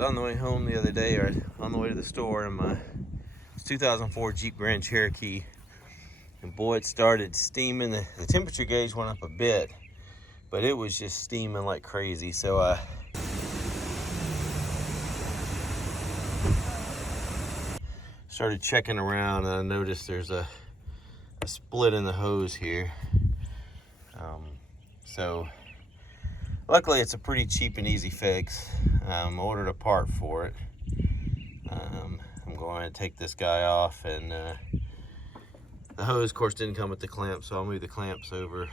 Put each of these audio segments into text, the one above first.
was on the way home the other day, or on the way to the store, in my 2004 Jeep Grand Cherokee, and boy, it started steaming. The temperature gauge went up a bit, but it was just steaming like crazy. So I started checking around, and I noticed there's a split in the hose here. So luckily it's a pretty cheap and easy fix. I ordered a part for it. I'm going to take this guy off, and the hose, of course, didn't come with the clamp, so I'll move the clamps over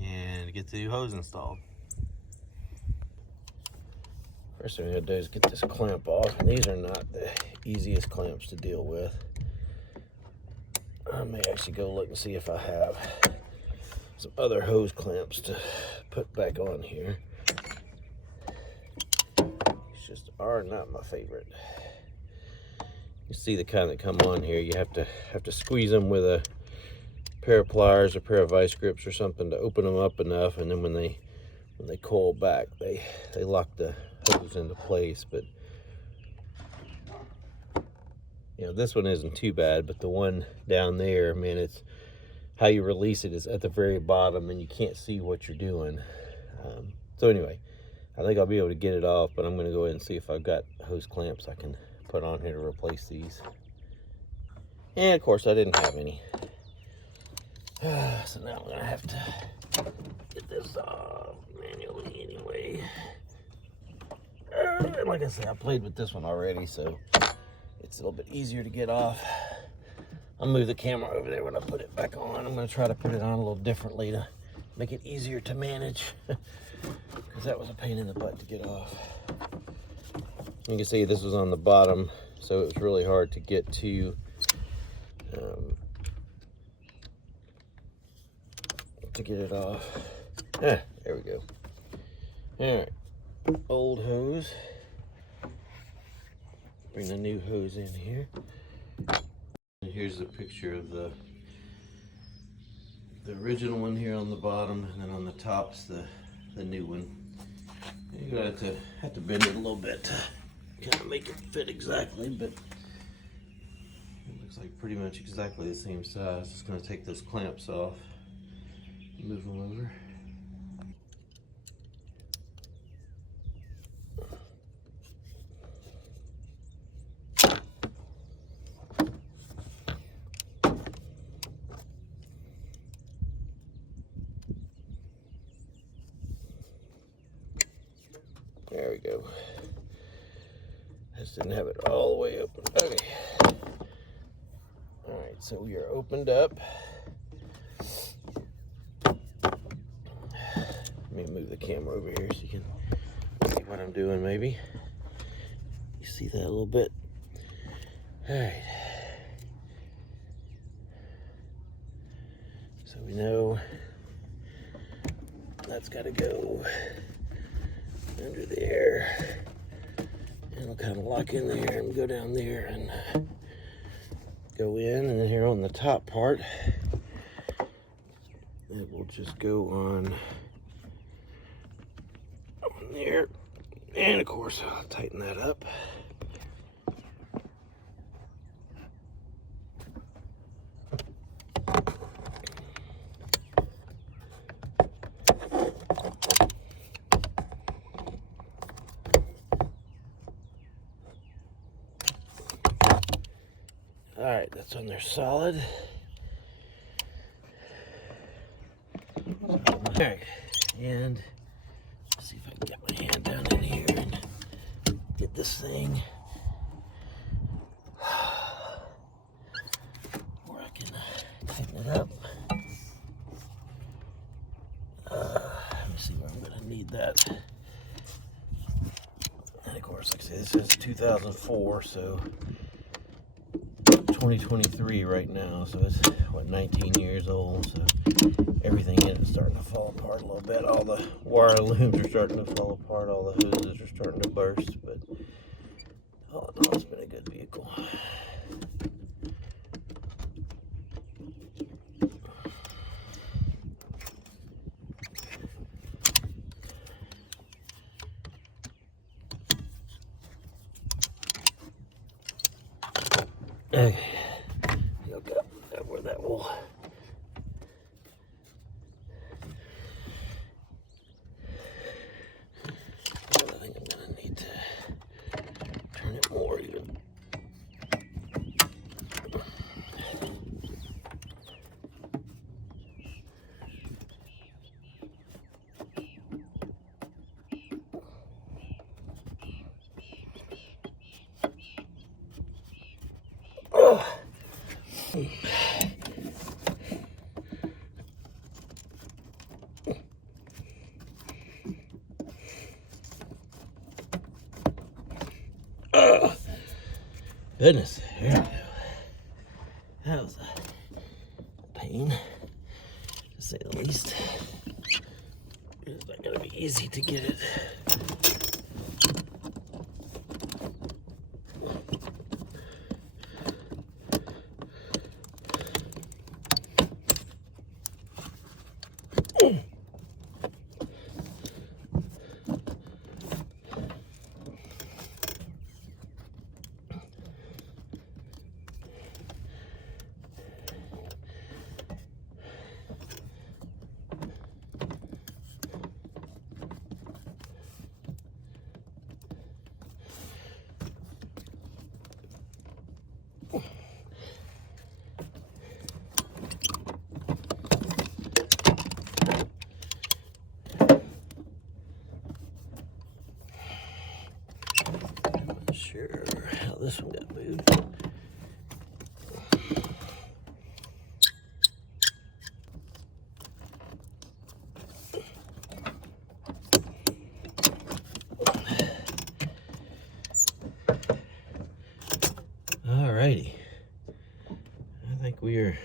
and get the new hose installed. First thing I gotta do is get this clamp off, and these are not the easiest clamps to deal with. I may actually go look and see if I have some other hose clamps to put back on here. These just are not my favorite. You see the kind that come on here, you have to squeeze them with a pair of pliers, a pair of vice grips or something to open them up enough, and then when they coil back, they lock the hose into place. But you know, this one isn't too bad, but the one down there, man, it's how you release it is at the very bottom, and you can't see what you're doing. So anyway, I think I'll be able to get it off, but I'm going to go ahead and see if I've got hose clamps I can put on here to replace these. And of course I didn't have any. So now I'm going to have to get this off manually anyway. And like I said, I played with this one already, so it's a little bit easier to get off. I'll move the camera over there when I put it back on. I'm going to try to put it on a little differently to make it easier to manage, because that was a pain in the butt to get off. You can see this was on the bottom, so it was really hard to get to get it off. There we go. All right, old hose. Bring the new hose in here. And here's a picture of the original one here on the bottom, and then on the top's the new one. You're gonna have to bend it a little bit to kind of make it fit exactly, but it looks like pretty much exactly the same size. Just gonna take those clamps off, move them over. There we go. I just didn't have it all the way open. Okay. All right, so we are opened up. Let me move the camera over here so you can see what I'm doing maybe. You see that a little bit? All right. So we know that's got to go under there, and it'll kind of lock in there and go down there and go in, and then here on the top part it will just go on there, and of course I'll tighten that up. All right, that's on there solid. All right, and let's see if I can get my hand down in here and get this thing where I can tighten it up. Let me see where I'm gonna need that. And of course, like I said, this is 2004, so 2023 right now, so it's what, 19 years old, so everything in it's starting to fall apart a little bit. All the wire looms are starting to fall apart, all the hoses are starting to burst, but all in all, it's been a good vehicle. Okay, look up where that will. I think I'm gonna need to turn it more even. Oh, goodness, there we go. That was a pain, to say the least. It's not gonna be easy to get it. Sure how this one got moved. Alrighty, I think we are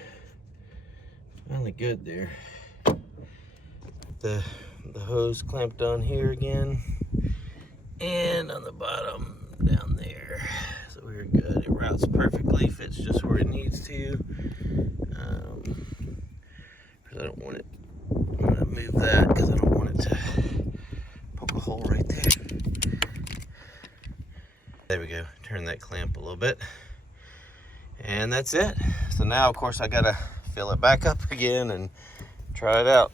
finally good there. The hose clamped on here again, and on the bottom down there, so we're good. It routes perfectly, fits just where it needs to. Because I don't want it. I'm gonna move that because I don't want it to poke a hole right there. There we go. Turn that clamp a little bit, and that's it. So now, of course, I gotta fill it back up again and try it out.